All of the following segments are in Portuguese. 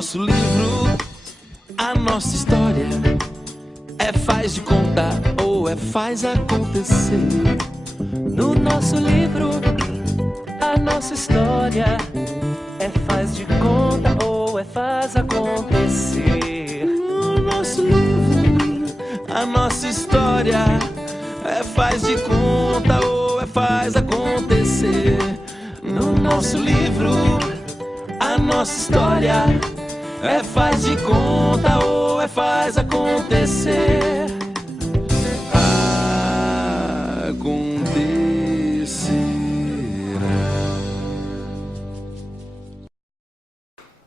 nosso livro, a nossa história é faz de conta ou é faz acontecer. No nosso livro, a nossa história é faz de conta ou é faz acontecer. No nosso livro, a nossa história é faz de conta ou é faz acontecer. No nosso livro, a nossa história é faz de conta ou é faz acontecer.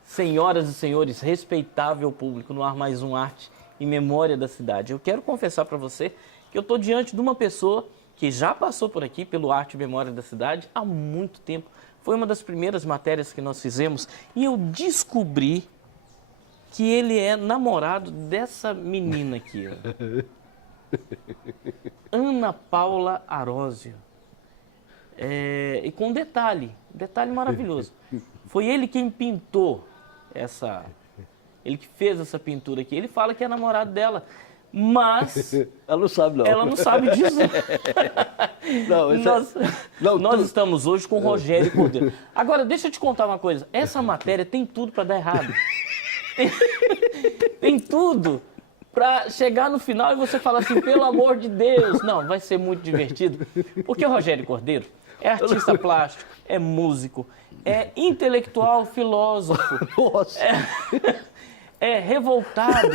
Senhoras e senhores, respeitável público, no ar mais um Arte e Memória da Cidade. Eu quero confessar para você que eu estou diante de uma pessoa que já passou por aqui pelo Arte e Memória da Cidade há muito tempo. Foi uma das primeiras matérias que nós fizemos e eu descobri que ele é namorado dessa menina aqui, ó. Ana Paula Arósio. E com um detalhe maravilhoso. Foi ele quem pintou ele que fez essa pintura aqui. Ele fala que é namorado dela, mas ela não sabe, não. Ela não sabe disso. Não, nós estamos hoje com o Rogério Cordeiro. Agora, deixa eu te contar uma coisa. Essa matéria tem tudo para dar errado. Tem tudo para chegar no final e você falar assim, pelo amor de Deus. Não, vai ser muito divertido. Porque o Rogério Cordeiro é artista plástico, é músico, é intelectual, filósofo. Nossa. É revoltado,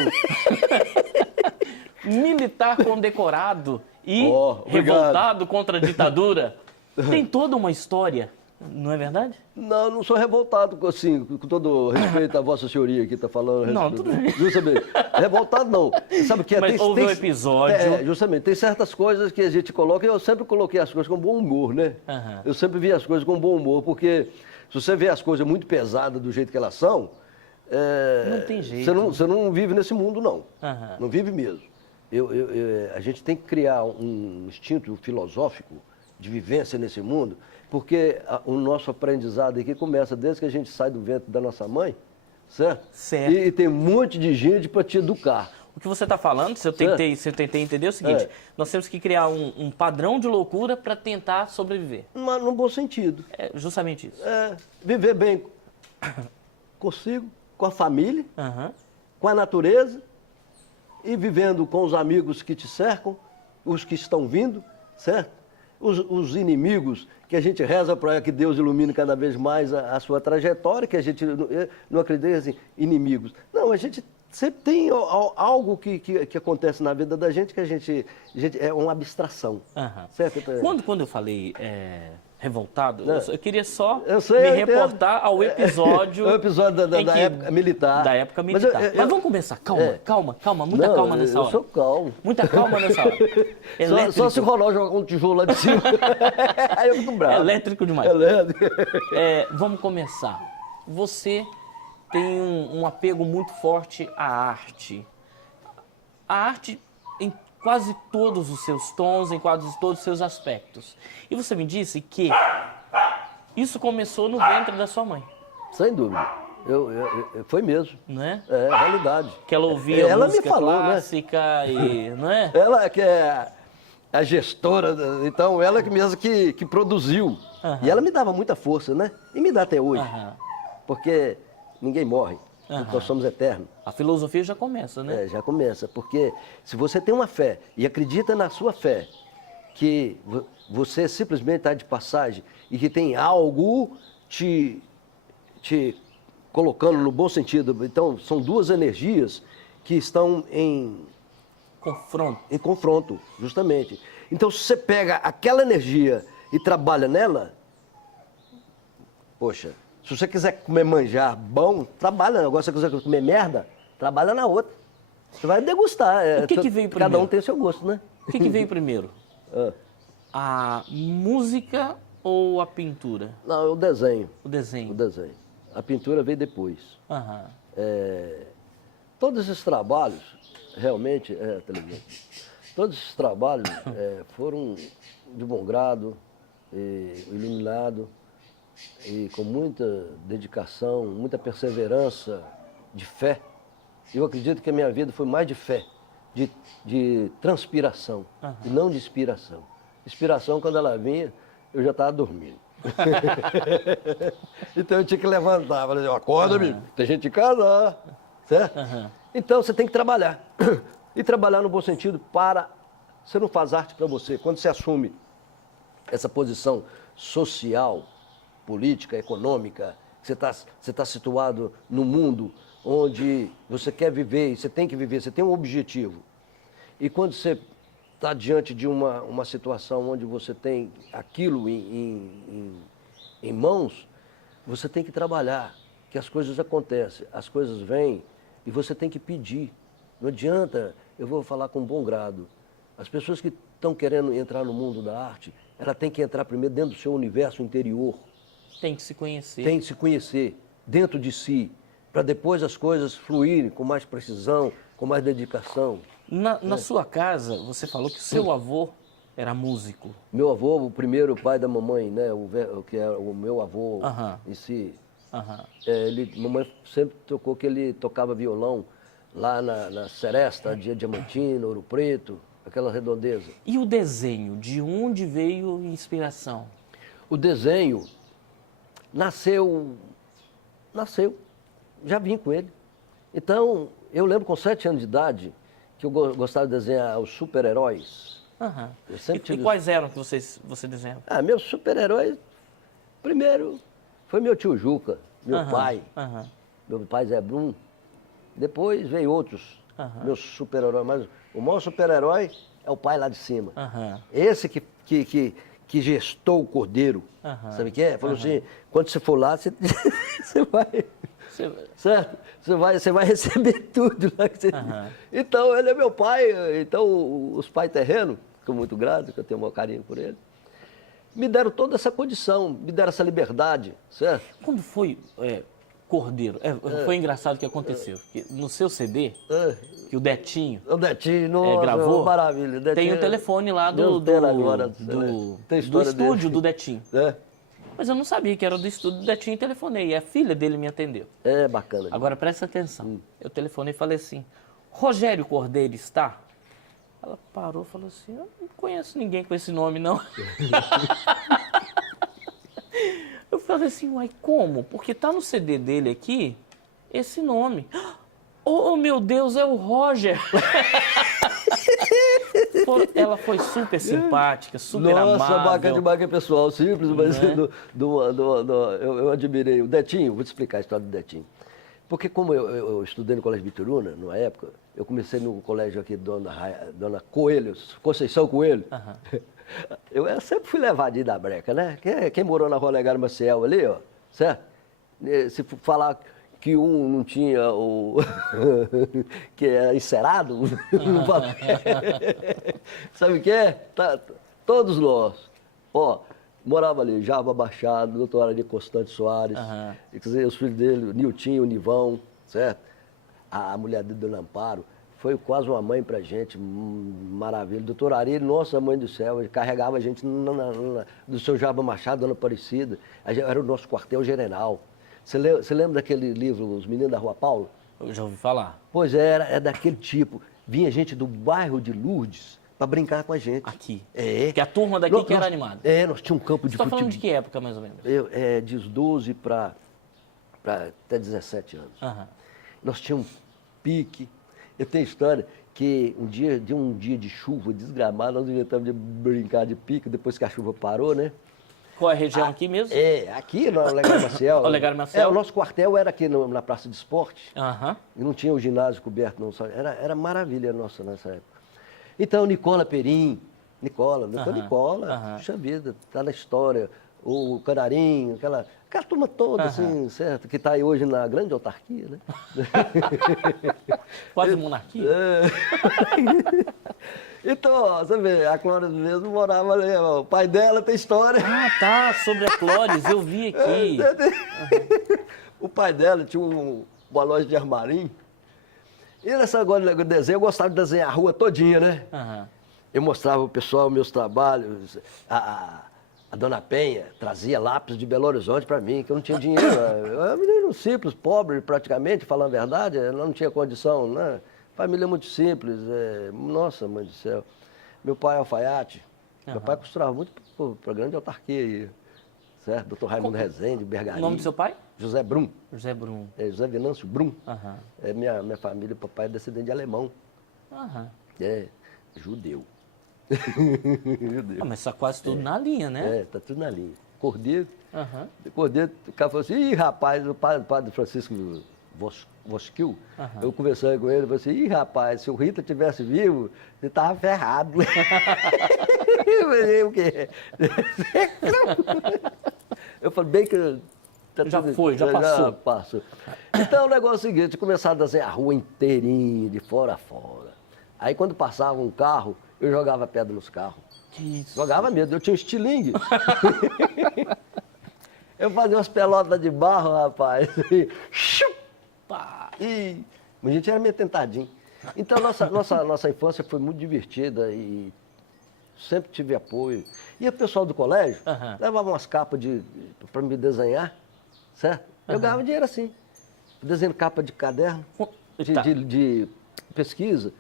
militar condecorado e revoltado contra a ditadura. Tem toda uma história, não é verdade? Não, não sou revoltado, assim, com todo respeito à vossa senhoria que está falando. Não, tudo bem. Justamente. Revoltado não. Sabe o que é? Mas houve um episódio. Justamente. Tem certas coisas que a gente coloca, e eu sempre coloquei as coisas com bom humor, né? Uhum. Eu sempre vi as coisas com bom humor, porque se você vê as coisas muito pesadas do jeito que elas são, não tem jeito. Você não vive nesse mundo, não. Uhum. Não vive mesmo. A gente tem que criar um instinto filosófico de vivência nesse mundo, porque o nosso aprendizado aqui começa desde que a gente sai do ventre da nossa mãe, certo? Certo. E tem um monte de gente para te educar. O que você está falando, se eu tentei entender, é o seguinte, nós temos que criar um padrão de loucura para tentar sobreviver. Mas no bom sentido. É justamente isso. Viver bem consigo, com a família, com a natureza, e vivendo com os amigos que te cercam, os que estão vindo, certo? Os inimigos, que a gente reza para que Deus ilumine cada vez mais a sua trajetória, que a gente não acredita assim, inimigos. Não, a gente sempre tem algo que acontece na vida da gente que a gente é uma abstração. Certo? Quando eu falei revoltado, eu queria só me reportar ao episódio... O episódio da época militar. Da época militar. Mas vamos começar. Calma. Muita calma nessa hora. Eu sou calmo. Muita calma nessa hora. Só se o Ronaldo jogar um tijolo lá de cima. Aí eu fico bravo. Elétrico demais. Vamos começar. Você tem um apego muito forte à arte. A arte em quase todos os seus tons, em quase todos os seus aspectos. E você me disse que isso começou no ventre da sua mãe. Sem dúvida. Foi mesmo. Não é? É realidade. Que ela ouvia música me falou, clássica, né? Não é? Ela que é a gestora, então ela que mesmo que produziu. E ela me dava muita força, né? E me dá até hoje. Porque ninguém morre. Nós somos eternos. A filosofia já começa, né? Já começa, porque se você tem uma fé e acredita na sua fé, que você simplesmente está de passagem e que tem algo te colocando no bom sentido, então são duas energias que estão em confronto, justamente. Então se você pega aquela energia e trabalha nela, poxa, se você quiser comer manjar bom, trabalha. Agora, se você quiser comer merda, trabalha na outra. Você vai degustar. O que veio primeiro? Cada um tem o seu gosto, né? O que veio primeiro? A música ou a pintura? Não, o desenho. O desenho. O desenho. A pintura veio depois. Todos esses trabalhos, realmente, televisão, todos esses trabalhos foram de bom grado, iluminado, e com muita dedicação, muita perseverança de fé. Eu acredito que a minha vida foi mais de fé, de transpiração, e não de inspiração. Inspiração, quando ela vinha, eu já estava dormindo. Então eu tinha que levantar, falei assim, acorda, amigo, tem gente em casa, certo? Então você tem que trabalhar. E trabalhar no bom sentido para... Você não faz arte para você. Quando você assume essa posição social, política, econômica, você tá situado no mundo onde você quer viver, e você tem que viver, você tem um objetivo. E quando você está diante de uma situação onde você tem aquilo em mãos, você tem que trabalhar, que as coisas acontecem, as coisas vêm e você tem que pedir. Não adianta, eu vou falar com bom grado, as pessoas que estão querendo entrar no mundo da arte, ela tem que entrar primeiro dentro do seu universo interior. Tem que se conhecer. Tem que se conhecer dentro de si, para depois as coisas fluírem com mais precisão, com mais dedicação. Na sua casa, você falou que o seu avô era músico. Meu avô, o primeiro pai da mamãe, né, que é o meu avô em si, mamãe sempre tocou que ele tocava violão lá na Seresta, Diamantina, Ouro Preto, aquela redondeza. E o desenho, de onde veio a inspiração? O desenho nasceu, já vim com ele. Então, eu lembro com 7 anos de idade que eu gostava de desenhar os super-heróis. E quais eram que você desenhava? Meus super-heróis, primeiro, foi meu tio Juca, meu pai. Meu pai Zé Brum. Depois veio outros, meus super-heróis. Mas o maior super-herói é o pai lá de cima. Esse que gestou o cordeiro. Sabe o que é? Falou assim, quando você for lá, você vai... Certo? Você vai receber tudo lá. Então, ele é meu pai. Então, os pais terrenos, estou muito grato, que eu tenho o maior carinho por ele, me deram toda essa condição, me deram essa liberdade, certo? Quando foi Cordeiro? Foi engraçado o que aconteceu. No seu CD, que o Detinho, nossa, gravou, maravilha. Detinho, tem o telefone lá do estúdio do Detinho. Mas eu não sabia que era do estúdio do Detinho e telefonei. E a filha dele me atendeu. É bacana. Agora presta atenção. Eu telefonei e falei assim, Rogério Cordeiro está? Ela parou e falou assim, eu não conheço ninguém com esse nome, não. Eu falei assim, uai, como? Porque tá no CD dele aqui, esse nome. Oh, meu Deus, é o Roger. Ela foi super simpática, super amável. Nossa, bacana demais, que é pessoal simples, mas eu admirei. O Detinho, vou te explicar a história do Detinho. Porque como eu estudei no Colégio Bituruna, numa época, eu comecei no colégio aqui, Dona Coelho, Conceição Coelho. Eu sempre fui levadinho da breca, né? Quem morou na Rua Olegário Maciel ali, ó, certo? Se falar que um não tinha o... que é encerado, sabe o que é? Todos nós. Ó, morava ali, Java Machado, doutor Ari Constante Soares, quer dizer, os filhos dele, o Niltinho, o Nivão, certo? A mulher dele, Dona Amparo, foi quase uma mãe pra gente, maravilha. Doutor Ari, nossa mãe do céu, ele carregava a gente do seu Java Machado, Dona Aparecida, era o nosso quartel-general. Você lembra daquele livro, Os Meninos da Rua Paulo? Eu já ouvi falar. Pois é daquele tipo. Vinha gente do bairro de Lourdes para brincar com a gente. Aqui? Que a turma daqui que era animada. Nós tínhamos um campo de futebol. Você está falando de que época, mais ou menos? De 12 para até 17 anos. Nós tínhamos pique. Eu tenho história que um dia de chuva desgramado, nós inventamos de brincar de pique, depois que a chuva parou, né? Qual é a região aqui mesmo? Aqui no Olegário Maciel. Olegário Maciel? O nosso quartel era aqui na Praça de Esporte. E não tinha o ginásio coberto, não. Era maravilha nossa nessa época. Então, Nicola Perim, Nicola, puxa vida, tá na história. O Canarinho, aquela turma toda, assim, certo? Que está aí hoje na grande autarquia, né? Quase monarquia. Então, você vê, a Clóris mesmo morava ali, o pai dela tem história. Tá, sobre a Clóris, eu vi aqui. O pai dela tinha uma loja de armarim. E nessa agora de desenho, eu gostava de desenhar a rua todinha, né? Eu mostrava pro pessoal meus trabalhos, A dona Penha trazia lápis de Belo Horizonte para mim, que eu não tinha dinheiro. Eu era um menino simples, pobre praticamente, falando a verdade, eu não tinha condição, né? Família muito simples, nossa, mãe do céu. Meu pai é alfaiate, meu pai costurava muito para grande autarquia aí, certo? Doutor Raimundo Rezende, Bergaria. O nome do seu pai? José Brum. José Brum. José Venâncio Brum. Minha família, papai é descendente de alemão. Judeu. Judeu. Mas está quase tudo na linha, né? Está tudo na linha. Cordeiro. Cordeiro, o cara falou assim, ih, rapaz, o padre Francisco Vosquil, eu conversando com ele, falei assim, ih, rapaz, se o Rita tivesse vivo, você estava ferrado. Eu falei, o quê? Eu falei, bem que... Já passou. Já passou. Então o negócio é o seguinte, começaram a desenhar a rua inteirinha, de fora a fora. Aí quando passava um carro, eu jogava pedra nos carros. Que isso? Jogava mesmo, eu tinha um estilingue. Eu fazia umas pelotas de barro, rapaz. E a gente era meio tentadinho. Então nossa infância foi muito divertida e sempre tive apoio. E o pessoal do colégio levava umas capas para me desenhar, certo? Eu ganhava dinheiro assim, desenhando capa de caderno, de pesquisa,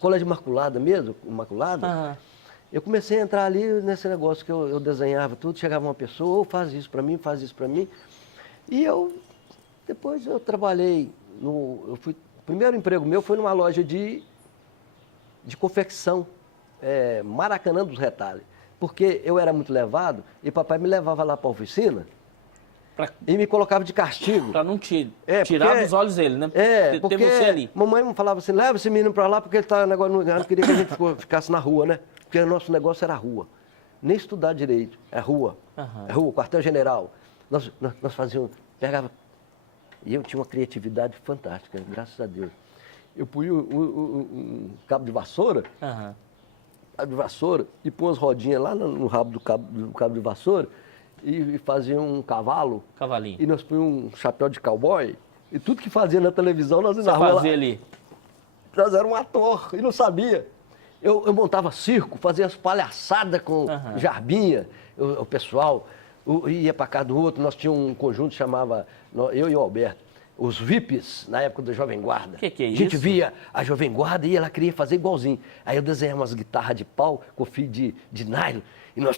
colégio Imaculada mesmo, Imaculada. Eu comecei a entrar ali nesse negócio que eu desenhava tudo, chegava uma pessoa, faz isso para mim, faz isso para mim. E depois eu trabalhei, o primeiro emprego meu foi numa loja de confecção, Maracanã dos Retalhos. Porque eu era muito levado e papai me levava lá para a oficina e me colocava de castigo. Para não tirar dos olhos dele, né? Porque você ali. Mamãe me falava assim, leva esse menino para lá porque ele está negócio no lugar, não queria que a gente ficasse na rua, né? Porque o nosso negócio era rua. Nem estudar direito, é rua. É rua, quartel-general. Nós fazíamos, pegava... E eu tinha uma criatividade fantástica, graças a Deus. Eu punha um cabo de vassoura, e punha umas rodinhas lá no rabo do cabo de vassoura e fazia um cavalo. Cavalinho. E nós punhamos um chapéu de cowboy. E tudo que fazia na televisão, nós íamos na rua. Fazia ali? Nós era um ator e não sabia. Eu montava circo, fazia as palhaçadas com Jarbinha, o pessoal ia para casa do outro. Nós tínhamos um conjunto que chamava, eu e o Alberto, os VIPs, na época da Jovem Guarda. Que é isso? A gente via a Jovem Guarda e ela queria fazer igualzinho. Aí eu desenhava umas guitarras de pau com fio de nylon e nós...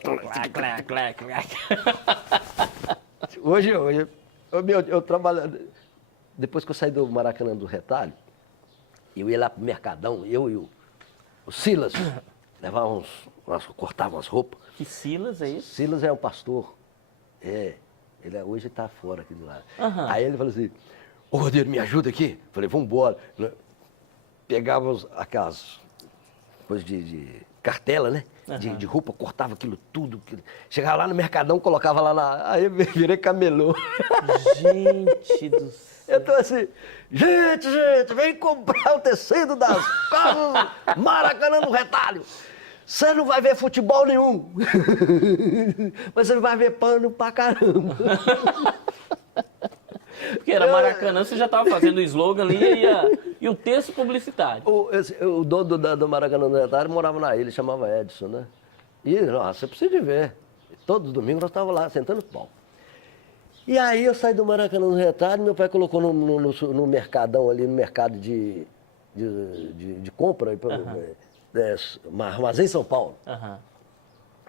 Hoje eu trabalho... Depois que eu saí do Maracanã do Retalho, eu ia lá pro Mercadão, eu e o Silas, cortava as roupas. Que Silas é isso? Silas é um pastor. Hoje está fora aqui do lado. Aí ele falou assim, ô Cordeiro, me ajuda aqui. Falei, vamos embora. Pegava aquelas coisas de cartela, né? De roupa, cortava aquilo tudo. Chegava lá no Mercadão, colocava lá Aí eu virei camelô. Gente do céu. Eu tô assim, gente, vem comprar o tecido das casas Maracanã no Retalho. Você não vai ver futebol nenhum, mas você vai ver pano pra caramba. Porque era Maracanã, você já estava fazendo o slogan ali e o texto publicitário. O dono do Maracanã do Retalho morava na ilha, chamava Edson, né? E, nossa, você precisa de ver. Todo domingo nós estávamos lá, sentando pau. E aí eu saí do Maracanã do Retalho, meu pai colocou no mercadão ali, no mercado de compra, Armazém São Paulo,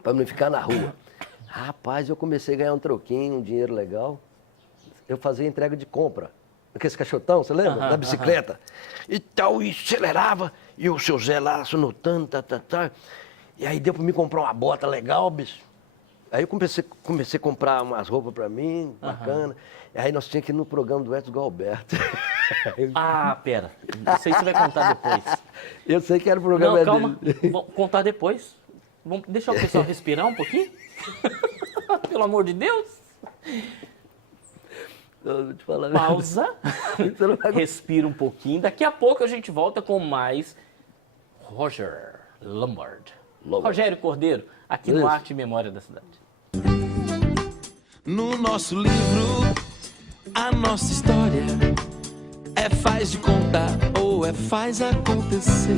para não ficar na rua. Rapaz, eu comecei a ganhar um troquinho, um dinheiro legal. Eu fazia entrega de compra. Aquele cachotão, você lembra? Da bicicleta. E tal, e acelerava. E o seu Zé lá, sonotando, E aí deu para me comprar uma bota legal, bicho. Aí eu comecei a comprar umas roupas para mim, bacana. E aí nós tínhamos que ir no programa do Edson Galberto. Pera. Isso aí você vai contar depois. Eu sei que era o programa calma. Vamos contar depois. Vamos deixar o pessoal respirar um pouquinho? Pelo amor de Deus. Vou te falar Pausa. Respira um pouquinho. Daqui a pouco a gente volta com mais Roger Lombard. Rogério Cordeiro, aqui no Arte e Memória da Cidade. No nosso livro, a nossa história faz de contar ou faz acontecer.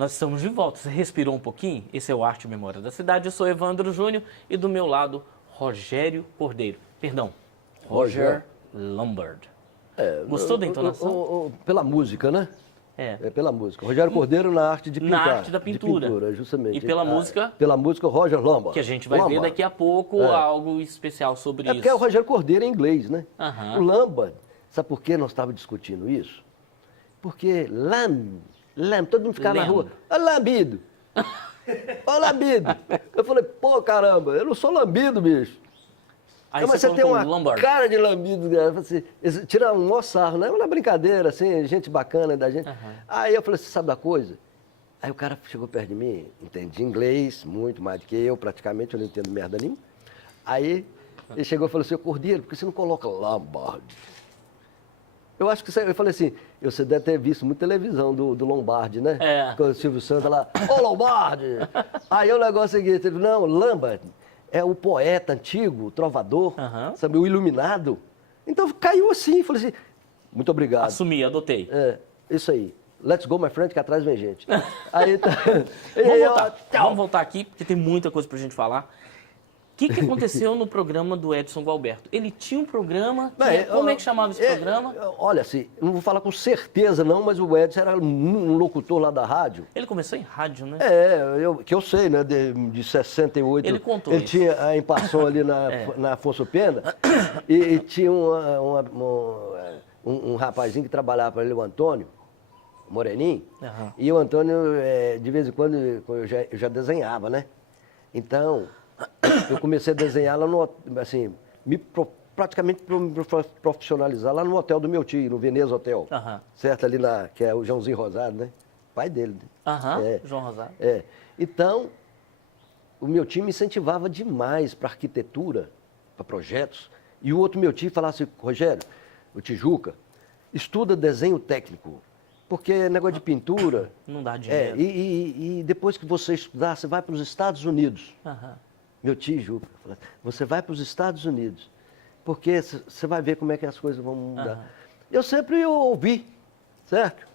Nós estamos de volta. Você respirou um pouquinho? Esse é o Arte e Memória da Cidade. Eu sou Evandro Júnior e do meu lado, Rogério Cordeiro. Perdão, Roger Lombard. Gostou da entonação? Pela música, né? É. Pela música. Rogério Cordeiro na arte de pintar. Na arte da pintura. De pintura, justamente. E pela música? Pela música, Roger Lombard. Que a gente vai ver daqui a pouco algo especial sobre isso. Porque é o Rogério Cordeiro em inglês, né? Uhum. O Lombard, sabe por que nós estávamos discutindo isso? Porque todo mundo ficava na rua, ô lambido, ô lambido. Eu falei, pô, caramba, eu não sou lambido, bicho. Aí mas você tem uma Lombard. cara de lambido, assim, tira um maior sarro, né? Uma brincadeira, assim, gente bacana da gente. Aí eu falei, você sabe da coisa? Aí o cara chegou perto de mim, entendi inglês, muito mais do que eu, praticamente, eu não entendo merda nenhuma. Aí ele chegou e falou assim, Cordeiro, por que você não coloca Lombard? Eu acho que eu falei assim, você deve ter visto muita televisão do Lombardi, né? Com o Silvio Santos lá, ô Lombardi! Aí o negócio é o seguinte, ele falou, não, Lombard é o poeta antigo, o trovador, sabe, o iluminado. Então caiu assim, falei assim, muito obrigado. Assumi, adotei. Isso aí. Let's go, my friend, que atrás vem gente. Aí, Vamos voltar aqui, porque tem muita coisa pra gente falar. O que aconteceu no programa do Edson Gualberto? Ele tinha um programa, como é que chamava esse programa? Olha, assim, não vou falar com certeza não, mas o Edson era um locutor lá da rádio. Ele começou em rádio, né? Que eu sei, né, de 68. Ele contou Ele isso. tinha a Impação ali na Afonso Pena, e tinha um rapazinho que trabalhava para ele, o Antônio, moreninho, e o Antônio, de vez em quando, eu já desenhava, né? Então, eu comecei a desenhar lá no, assim, praticamente me profissionalizar lá no hotel do meu tio, no Veneza Hotel, certo? Ali que é o Joãozinho Rosado, né? Pai dele. João Rosado. Então, o meu tio me incentivava demais para arquitetura, para projetos, e o outro meu tio falava assim, Rogério, o Tijuca, estuda desenho técnico, porque negócio de pintura... Não dá dinheiro. E depois que você estudar, você vai para os Estados Unidos. Meu tio Juca, você vai para os Estados Unidos, porque você vai ver como é que as coisas vão mudar. Eu sempre ouvi, certo?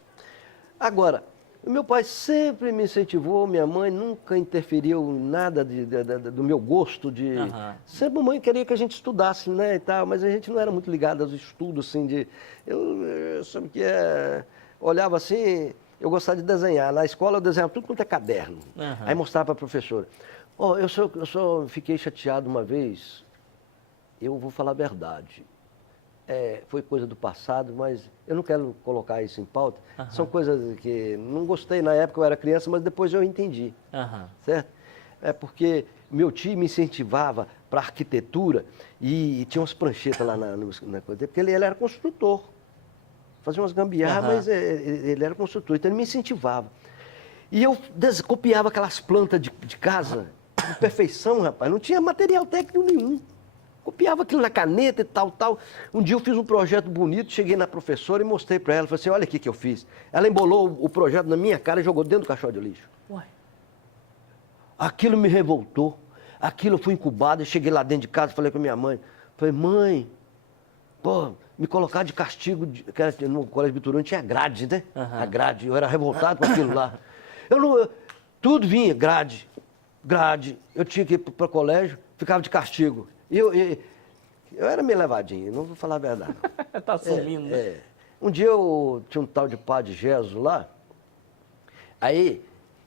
Agora, o meu pai sempre me incentivou, minha mãe nunca interferiu em nada do meu gosto de... Sempre a mãe queria que a gente estudasse, né, e tal, mas a gente não era muito ligado aos estudos, assim, eu sabe que olhava assim, eu gostava de desenhar. Na escola eu desenhava tudo quanto é caderno. Aí mostrava para a professora. Eu só fiquei chateado uma vez, eu vou falar a verdade. Foi coisa do passado, mas eu não quero colocar isso em pauta. São coisas que não gostei na época, eu era criança, mas depois eu entendi. Certo? Porque meu tio me incentivava para arquitetura e tinha umas pranchetas lá na coisa, porque ele era construtor. Fazia umas gambiarras, mas ele era construtor, então ele me incentivava. E eu copiava aquelas plantas de casa, com perfeição, rapaz. Não tinha material técnico nenhum. Copiava aquilo na caneta e tal. Um dia eu fiz um projeto bonito, cheguei na professora e mostrei para ela. Falei assim, olha aqui que eu fiz. Ela embolou o projeto na minha cara e jogou dentro do caixote de lixo. Aquilo me revoltou. Aquilo eu fui incubado. Eu cheguei lá dentro de casa e falei com a minha mãe. Falei, mãe, pô, me colocar de castigo. No Colégio Bituruna tinha grade, né? A grade. Eu era revoltado com aquilo lá. Tudo vinha, grade. Eu tinha que ir para o colégio, ficava de castigo. Eu era meio levadinho, não vou falar a verdade. Tá assumindo, né? Um dia eu tinha um tal de padre Jesus lá, aí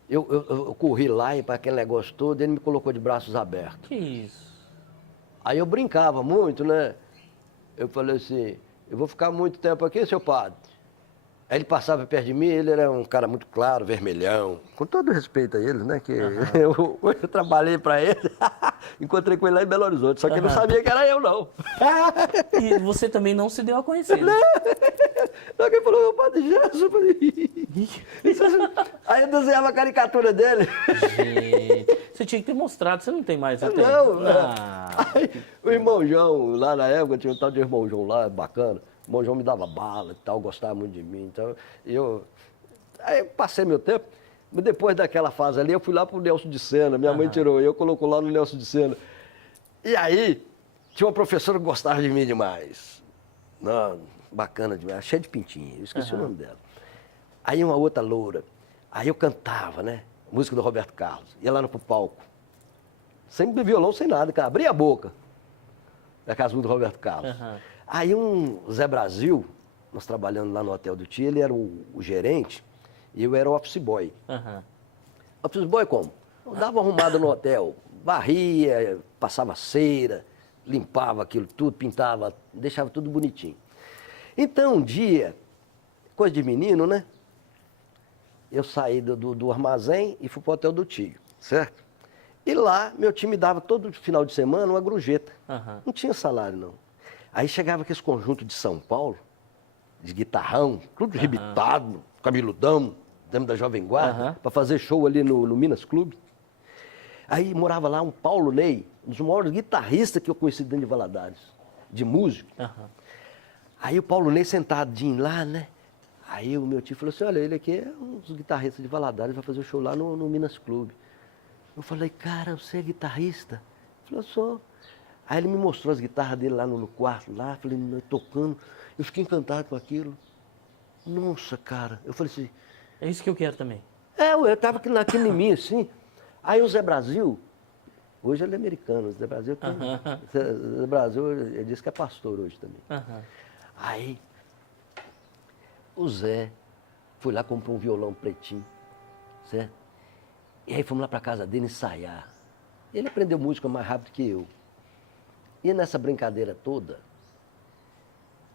eu corri lá e para aquele negócio todo, ele me colocou de braços abertos. Que isso? Aí eu brincava muito, né? Eu falei assim, eu vou ficar muito tempo aqui, seu padre. Aí ele passava perto de mim, ele era um cara muito claro, vermelhão. Com todo respeito a ele, né? Que eu trabalhei para ele, encontrei com ele lá em Belo Horizonte, só que ele não sabia que era eu, não. E você também não se deu a conhecer, né? Só que ele falou, meu padre Jesus, eu falei... Aí eu desenhava a caricatura dele. Gente, você tinha que ter mostrado, você não tem mais, você tem? Não. Aí, o irmão João, lá na época, tinha um tal de irmão João lá, bacana. O irmão João me dava bala e tal, gostava muito de mim. Então, aí eu passei meu tempo, mas depois daquela fase ali, eu fui lá pro Nelson de Sena. Minha mãe tirou eu, colocou lá no Nelson de Sena. E aí, tinha uma professora que gostava de mim demais. Não, bacana demais, cheia de pintinho, eu esqueci o nome dela. Aí uma outra loura. Aí eu cantava, né? Música do Roberto Carlos. Ia lá no palco. Sem violão, sem nada, cara. Abria a boca. Daquelas músicas do Roberto Carlos. Aí um Zé Brasil, nós trabalhando lá no Hotel do Tia, ele era o gerente e eu era o office boy. Office boy como? Eu dava arrumada no hotel, varria, passava cera, limpava aquilo tudo, pintava, deixava tudo bonitinho. Então, um dia, coisa de menino, né? Eu saí do armazém e fui pro Hotel do Tio, certo? E lá, meu time dava todo final de semana uma gorjeta. Não tinha salário, não. Aí chegava aquele conjunto de São Paulo, de guitarrão, tudo rebitado, cabeludão, dentro da Jovem Guarda, para fazer show ali no Minas Clube. Aí morava lá um Paulo Ney, um dos maiores guitarristas que eu conheci dentro de Valadares, de músico. Aí o Paulo Ney sentadinho lá, né? Aí o meu tio falou assim, olha, ele aqui é um dos guitarristas de Valadares, vai fazer o show lá no Minas Clube. Eu falei, cara, você é guitarrista? Ele falou, sou. Aí ele me mostrou as guitarras dele lá no quarto, lá, falei, tocando. Eu fiquei encantado com aquilo. Nossa, cara. Eu falei assim... É isso que eu quero também. Eu tava naquele em mim, assim. Aí o Zé Brasil, hoje ele é americano, o Zé Brasil tem... Zé Brasil, ele disse que é pastor hoje também. Aí, o Zé foi lá, comprou um violão pretinho, certo? E aí fomos lá para casa dele ensaiar. Ele aprendeu música mais rápido que eu. E nessa brincadeira toda,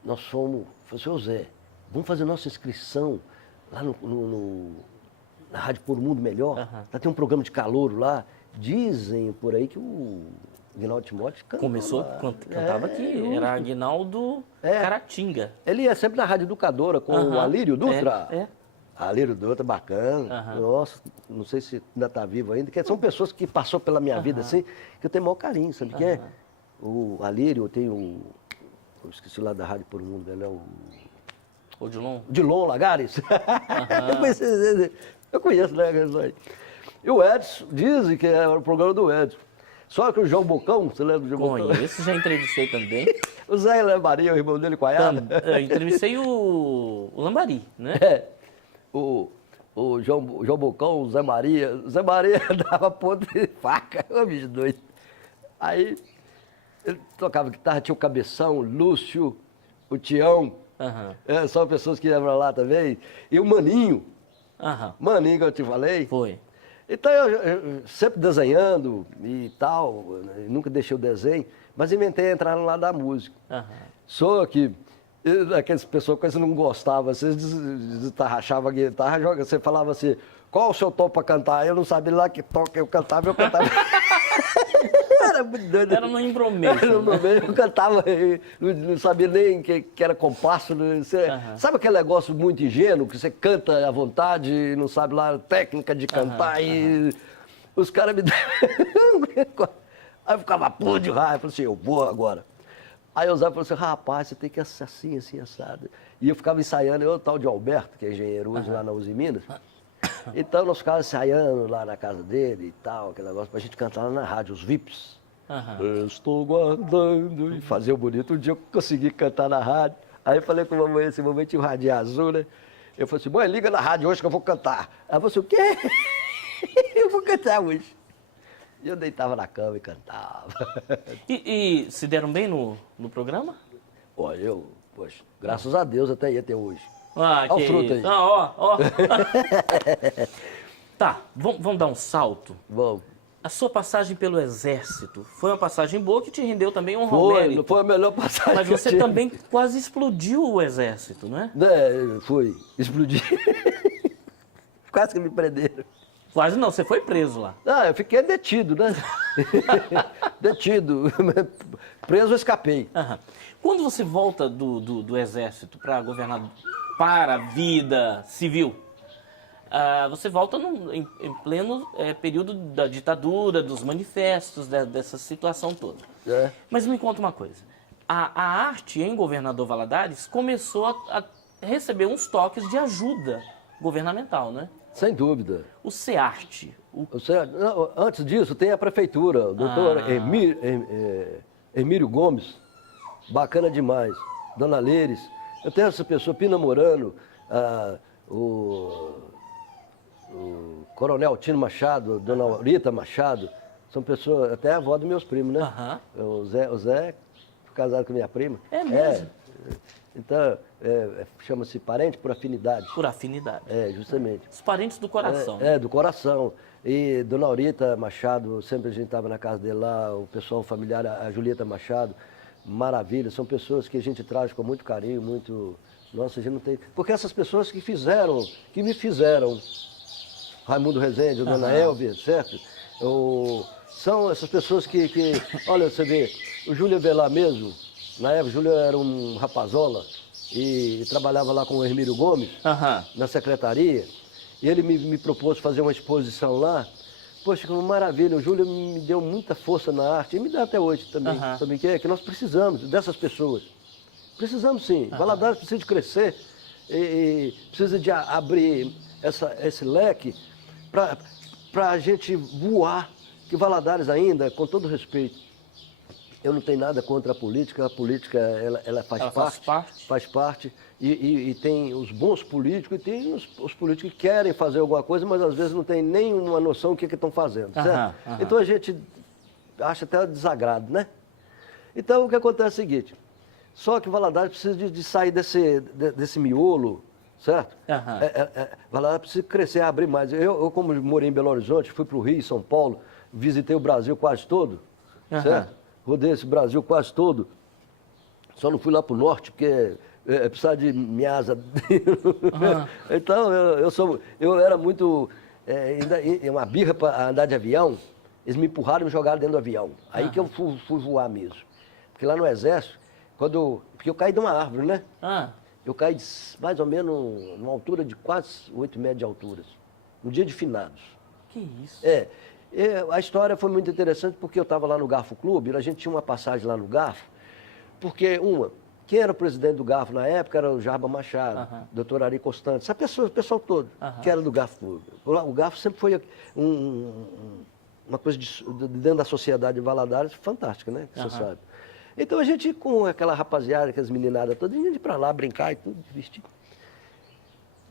nós fomos, falei, ô Zé, vamos fazer nossa inscrição lá na Rádio Por Mundo Melhor. Lá tem um programa de calouro lá. Dizem por aí que o Aguinaldo Timóteo cantava. Começou, cantava aqui, era Aguinaldo Caratinga. Ele ia sempre na Rádio Educadora com o Alírio Dutra. Alírio Dutra, bacana. Nossa, não sei se ainda está vivo ainda, porque são pessoas que passou pela minha vida assim, que eu tenho o maior carinho, sabe o que é? O Alírio, eu tenho eu esqueci lá da Rádio Por Mundo, ele é o... O Dilon? Dilon Lagares. Eu conheço, né? E o Edson, dizem que é o programa do Edson. Só que o João Bocão, você lembra do João Bocão? Conheço, já entrevistei também. O Zé Lambari, o irmão dele, Coiada. Eu entrevistei o Lambari, né? O João Bocão, o Zé Maria. O Zé Maria dava ponta de faca, o bicho doido. Aí ele tocava guitarra, tinha o Cabeção, o Lúcio, o Tião. São pessoas que iam lá também. E o Maninho. Maninho que eu te falei. Foi. Então eu sempre desenhando e tal, nunca deixei o desenho, mas inventei entrar no lado da música. Só que aquelas pessoas que não gostavam, vocês destarrachavam a guitarra, você falava assim, qual o seu tom para cantar? Eu não sabia lá que tom que eu cantava. Era muito doido. Era no improviso. Eu cantava, não sabia nem que era compasso. Sabe aquele negócio muito ingênuo, que você canta à vontade e não sabe lá a técnica de cantar e os caras me davam... Aí eu ficava puto de raiva, falei assim, eu vou agora. Aí o Zé falou assim, rapaz, você tem que ser assim, assim, assado. E eu ficava ensaiando, eu o tal de Alberto, que é engenheiro hoje lá na Uzi Minas. Então nós ficávamos ensaiando lá na casa dele e tal, aquele negócio pra gente cantar lá na rádio, os VIPs. Estou guardando e fazer o bonito. Um dia eu consegui cantar na rádio. Aí eu falei com a mamãe, esse momento tinha o rádio azul, né? Eu falei assim, mãe, liga na rádio hoje que eu vou cantar. Ela falou assim, o quê? Eu vou cantar hoje. E eu deitava na cama e cantava. E se deram bem no programa? Olha, poxa, graças a Deus até hoje. Olha o fruto aí. Ó. Tá, vamos dar um salto? Vamos. A sua passagem pelo Exército foi uma passagem boa que te rendeu também um mérito. Foi a melhor passagem. Mas você também quase explodiu o Exército, não é? Foi, explodi. Quase que me prenderam. Quase não, você foi preso lá. Eu fiquei detido, né? Detido. Preso eu escapei. Quando você volta do Exército para governar, para a vida civil, você volta em pleno período da ditadura, dos manifestos, dessa situação toda. Mas me conta uma coisa. A arte em Governador Valadares começou a receber uns toques de ajuda governamental, né? Sem dúvida. O SEARTE. Antes disso, tem a prefeitura, o doutor Emílio Gomes, bacana demais. Dona Leires. Eu tenho essa pessoa, Pina Morano, o o Coronel Tino Machado, Dona Aurita Machado, são pessoas, até a avó dos meus primos, né? O Zé casado com minha prima. É mesmo? Então, chama-se parente por afinidade. Por afinidade. Justamente. Os parentes do coração. Do coração. E Dona Aurita Machado, sempre a gente estava na casa dele lá, o pessoal familiar, a Julieta Machado, maravilha, são pessoas que a gente traz com muito carinho, muito... Nossa, a gente não tem... Porque essas pessoas que me fizeram, Raimundo Rezende, Dona Elvia, certo? São essas pessoas que... Olha, você vê, o Júlio Avelar mesmo, na época, o Júlio era um rapazola e trabalhava lá com o Hermílio Gomes, na secretaria, e ele me propôs fazer uma exposição lá. Poxa, que maravilha, o Júlio me deu muita força na arte, e me dá até hoje também, sabe que nós precisamos dessas pessoas. Precisamos sim, Valadares precisa de crescer, e precisa de abrir esse leque para a gente voar, que Valadares ainda, com todo respeito, eu não tenho nada contra a política ela faz parte e tem os bons políticos e tem os políticos que querem fazer alguma coisa, mas às vezes não tem nenhuma noção do que estão fazendo, certo? Então a gente acha até desagrado, né? Então o que acontece é o seguinte, só que Valadares precisa de sair desse miolo, certo? Valadares precisa crescer, abrir mais. Eu como morei em Belo Horizonte, fui para o Rio, São Paulo, visitei o Brasil quase todo, certo? Rodei esse Brasil quase todo, só não fui lá para o norte, porque precisava de minha asa. Então, eu era muito... uma birra para andar de avião, eles me empurraram e me jogaram dentro do avião. Aí que eu fui voar mesmo. Porque lá no Exército, porque eu caí de uma árvore, né? Eu caí mais ou menos numa altura de quase 8 metros de altura, no dia de finados. Que isso? A história foi muito interessante porque eu estava lá no Garfo Clube, a gente tinha uma passagem lá no Garfo, porque quem era o presidente do Garfo na época era o Jarba Machado, doutor Ari Constante, o pessoal todo que era do Garfo Clube. O Garfo sempre foi uma coisa dentro da sociedade de Valadares fantástica, né? Você sabe. Então a gente, com aquela rapaziada, aquelas meninadas todas, a gente ia para lá brincar e tudo, vestir.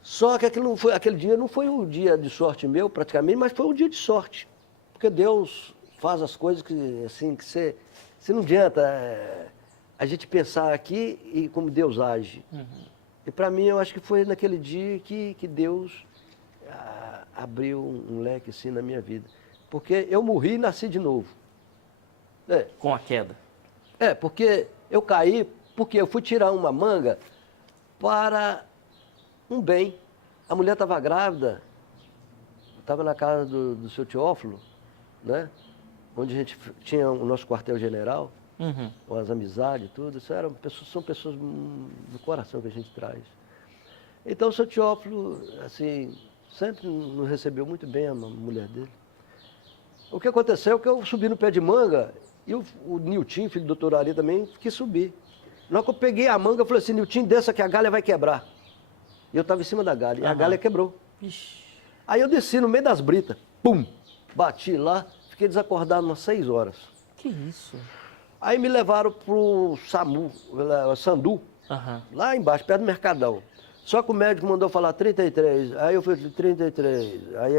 Só que aquele dia não foi um dia de sorte meu, praticamente, mas foi um dia de sorte. Porque Deus faz as coisas que, assim, que você não adianta a gente pensar aqui e como Deus age. E para mim, eu acho que foi naquele dia que Deus abriu um leque assim na minha vida. Porque eu morri e nasci de novo. Com a queda? Porque eu caí, porque eu fui tirar uma manga para um bem. A mulher estava grávida, estava na casa do seu Teófilo, né? Onde a gente tinha o nosso quartel-general, com as amizades e tudo. São pessoas do coração que a gente traz. Então o seu Teófilo, assim, sempre nos recebeu muito bem, a mulher dele. O que aconteceu é que eu subi no pé de manga e o Nilton, filho do doutor Ari, também quis subir. Na hora que eu peguei a manga, eu falei assim, Nilton, desça que a galha vai quebrar. E eu estava em cima da galha, e a galha quebrou. Aí eu desci no meio das britas, pum, bati lá, fiquei desacordado umas 6 horas. Que isso? Aí me levaram pro Sandu, lá embaixo, perto do Mercadão. Só que o médico mandou falar 33, aí eu falei 33, aí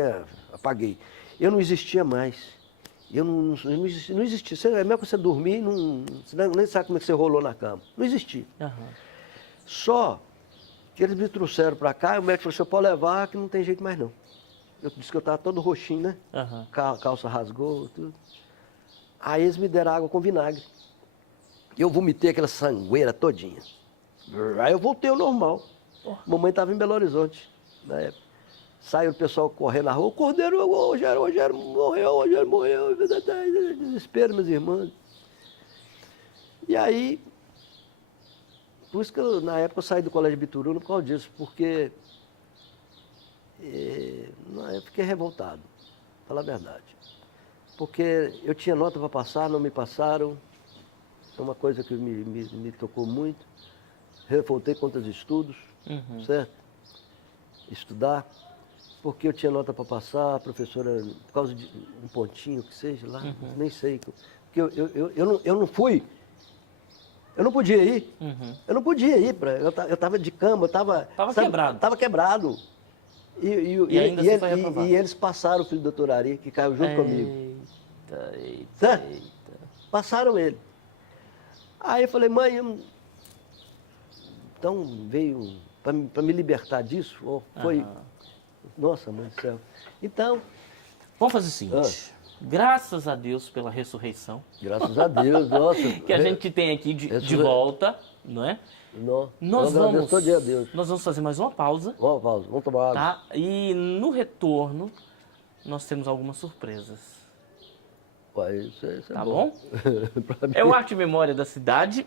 apaguei. Eu não existia mais. Eu não existia. É melhor que você dormir, você nem sabe como é que você rolou na cama. Não existia. Só que eles me trouxeram para cá e o médico falou, você pode levar que não tem jeito mais não. Eu disse que eu estava todo roxinho, né? Calça rasgou, tudo. Aí eles me deram água com vinagre. Eu vomitei aquela sangueira todinha. Aí eu voltei ao normal. Mamãe estava em Belo Horizonte, na época. Saiu o pessoal correndo na rua, o Cordeiro, o Rogério morreu, desespero, meus irmãos. E aí, por isso que na época eu saí do Colégio Bituruna por causa disso, porque eu fiquei revoltado, pra falar a verdade. Porque eu tinha nota para passar, não me passaram, é uma coisa que me tocou muito. Revoltei contra os estudos, certo? Estudar. Porque eu tinha nota para passar, a professora, por causa de um pontinho que seja lá, nem sei. Porque eu não fui, eu não podia ir. Eu não podia ir, eu estava de cama, eu estava... Estava quebrado. Estava quebrado. E ainda você foi reprovado. E eles passaram o filho do doutor Ari, que caiu junto comigo. Eita, Certo? eita. Passaram ele. Aí eu falei, mãe, então veio para me libertar disso, foi... Nossa, mãe do céu. Então... Vamos fazer o seguinte, graças a Deus pela ressurreição. Graças a Deus, nossa. Que a gente tem aqui de volta, não é? Nós vamos fazer mais uma pausa. Uma pausa, vamos tomar água. Tá? E no retorno, nós temos algumas surpresas. Ué, isso é Tá bom? É o Arte e Memória da Cidade.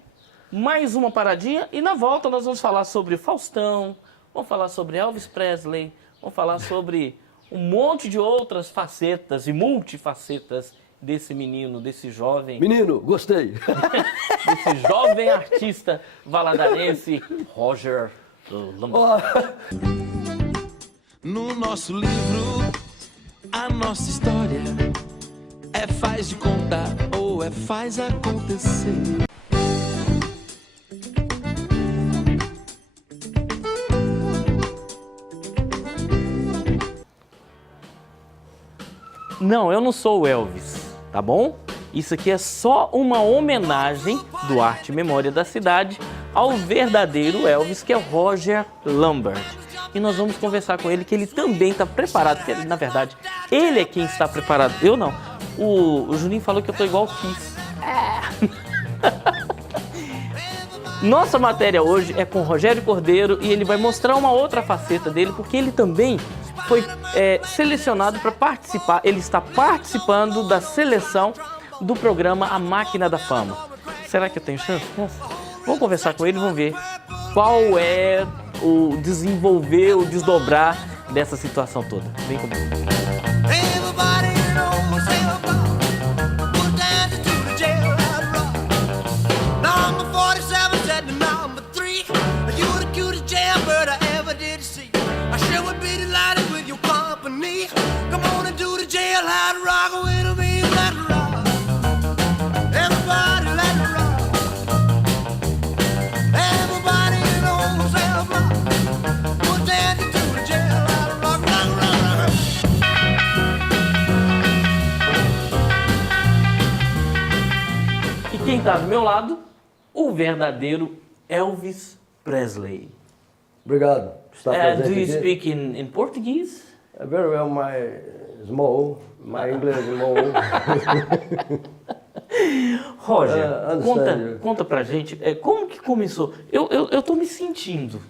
Mais uma paradinha e na volta nós vamos falar sobre Faustão, vamos falar sobre Elvis Presley, vamos falar sobre um monte de outras facetas e multifacetas desse menino, desse jovem... Menino, gostei! Desse jovem artista valadarense, Roger Lambert. No nosso livro, a nossa história é faz de conta ou é faz acontecer. Não, eu não sou o Elvis, tá bom? Isso aqui é só uma homenagem do Arte e Memória da Cidade ao verdadeiro Elvis, que é o Roger Lambert. E nós vamos conversar com ele, que ele também está preparado, porque na verdade ele é quem está preparado, eu não. O Juninho falou que eu tô igual o Kiss. Nossa matéria hoje é com Rogério Cordeiro e ele vai mostrar uma outra faceta dele, porque ele também foi selecionado para participar, ele está participando da seleção do programa A Máquina da Fama. Será que eu tenho chance? Vamos conversar com ele e vamos ver qual é o desenvolver, o desdobrar dessa situação toda. Vem comigo. Quem está do meu lado, o verdadeiro Elvis Presley. Obrigado por estar presente Do you aqui. speak in Portuguese? Very well, my English is small. Roger, conta pra gente, como que começou? Eu tô me sentindo.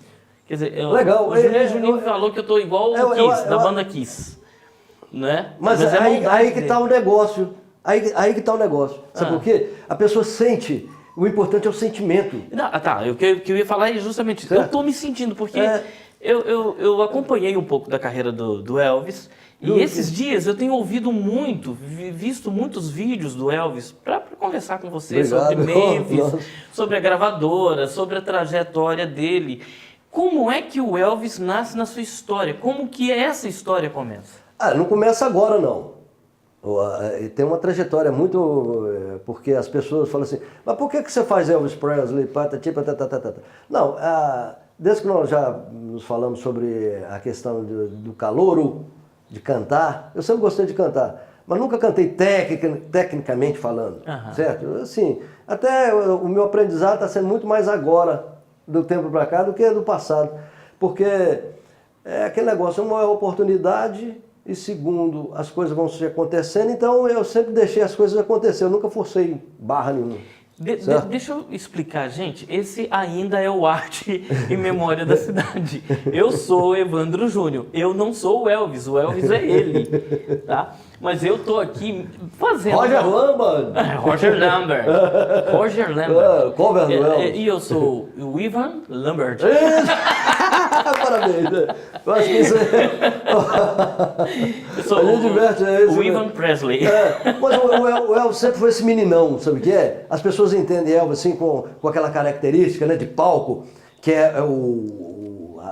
Quer dizer, Legal, o Juninho falou que eu tô igual o Kiss, da banda Kiss. Né? Mas aí que tá o negócio. Aí que tá o negócio. Sabe por quê? A pessoa sente, o importante é o sentimento. O que eu ia falar é justamente isso. Eu tô me sentindo, porque eu acompanhei um pouco da carreira do Elvis. E esses dias eu tenho ouvido muito, visto muitos vídeos do Elvis para conversar com você sobre Memphis, sobre a gravadora, sobre a trajetória dele. Como é que o Elvis nasce na sua história? Como que essa história começa? Não começa agora, não. Tem uma trajetória muito... Porque as pessoas falam assim, mas por que você faz Elvis Presley? Não, desde que nós já nos falamos sobre a questão do calouro, de cantar, eu sempre gostei de cantar, mas nunca cantei tecnicamente falando, certo? Assim, até o meu aprendizado está sendo muito mais agora, do tempo para cá, do que do passado, porque é aquele negócio, uma é oportunidade e segundo, as coisas vão se acontecendo, então eu sempre deixei as coisas acontecer, eu nunca forcei barra nenhuma. Deixa eu explicar, gente, esse ainda é o Arte e Memória da Cidade. Eu sou o Evandro Júnior, eu não sou o Elvis é ele, tá? Mas eu tô aqui fazendo... Roger Lambert! Roger Lambert. Cover do Elvis. E eu sou o Ivan Lambert. Parabéns. Eu acho que isso eu sou o Ivan Presley. Mas o Elvis sempre foi esse meninão, sabe o que é? As pessoas entendem Elvis assim com aquela característica, né, de palco, que é